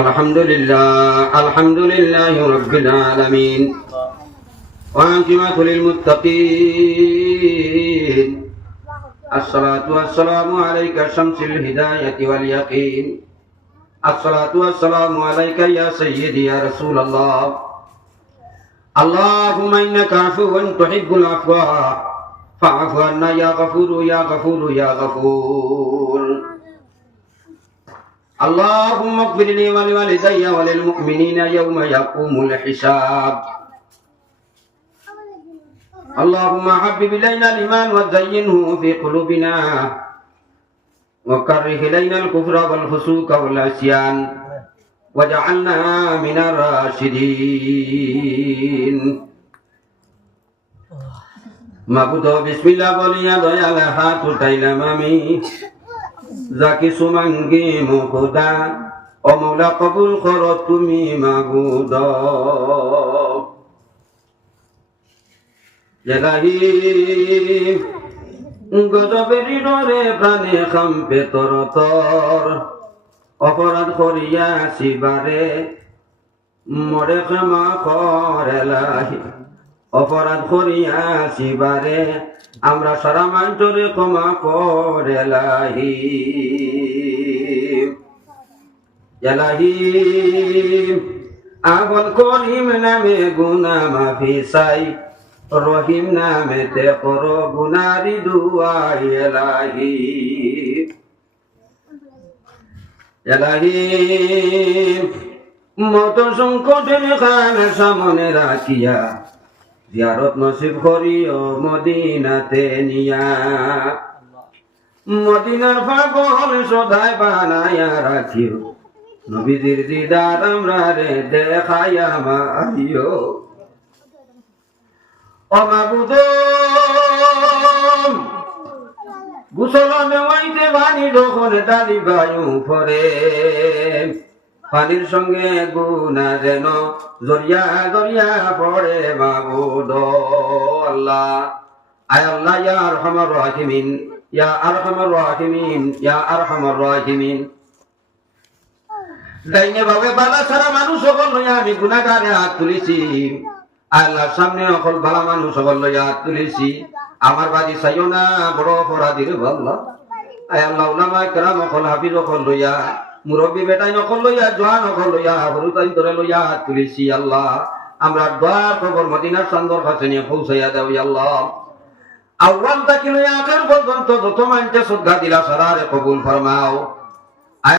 الحمد لله رب العالمين والعاقبة للمتقين الصلاة والسلام عليك شمس الهداية واليقين الصلاة والسلام عليك يا سيدي يا رسول الله اللهم إنك عفو تحب العفو فاعف عنا يا غفور يا غفور يا غفور اللهم اغفر لي ولوالدي وللمؤمنين يوم يقوم الحساب اللهم حبب إلينا الإيمان وزينه في قلوبنا وكره إلينا الكفر والفسوق والعصيان واجعلنا من الراشدين মাবুদ বিসমিল্লাহ বলিয়া দয়ালে হাত উঠাইলাম আমি যাকে সুমাঙ্গি মুখদা ও মৌলা কবুল করো তুমি মাবুদ এলাহি গজবের ডরে প্রাণে খাম্পে তর তর অপরাধ করিয়া শিবারে মরে ক্ষমা কর এলাহি অপরাধ করিয়া শিবারে আমরা সারা মাঞ্চরে ক্ষমা কর এলাহি এলাহি আবল করিম নামে গুনা মাফি চাই রহিম নামে তে কর গুনারি দুয়াই এলাহি এলাহি মত সংকটের খানা সামনে রাখিয়া জিয়ারত নসিব করিও মদিনাতে নিয়া মদিনার পাগল সদাই বানায়া রাখিও নবীজির দিদার আমরা রে দেখাইয়া মারিও ও মাবুদ গুসল নেওয়াইতে বাণী যখন ডালি বায়ু ফরে পানির সঙ্গে গুনা যেন জরিয়া জরিয়া পড়ে মাবুদ আল্লাহ আয় আল্লাহ ইয়া আরহামার রাহিমিন ইয়া আরহামার রাহিমিন ইয়া আরহামার রাহিমিন দাইনে ভাবে বালা সারা মানুষ সকল লইয়া আমি গুনাহগারে হাত তুলেছি আল্লাহর সামনে সকল বালা মানুষ সকল লইয়া হাত তুলেছি আমার বাড়ি চাইও না বড় অপরাধীর আল্লাহ আয় আল্লাহ উলামা কেরাম সকল হাফিজ সকল লইয়া মুরব্বী বেটাই নকল লইয়া জোয়ান নকল লইয়া হরু তাই ধরে লইয়া হাত তুলেছি আল্লাহ আমরা দোয়ার খবর মদিনার চান্দর কাছে নিয়ে পৌঁছাইয়া দেও আল্লাহ আউয়াল থেকে লইয়া আখের পর্যন্ত যত মানতে শ্রদ্ধা দিলা সারারে কবুল ফরমাও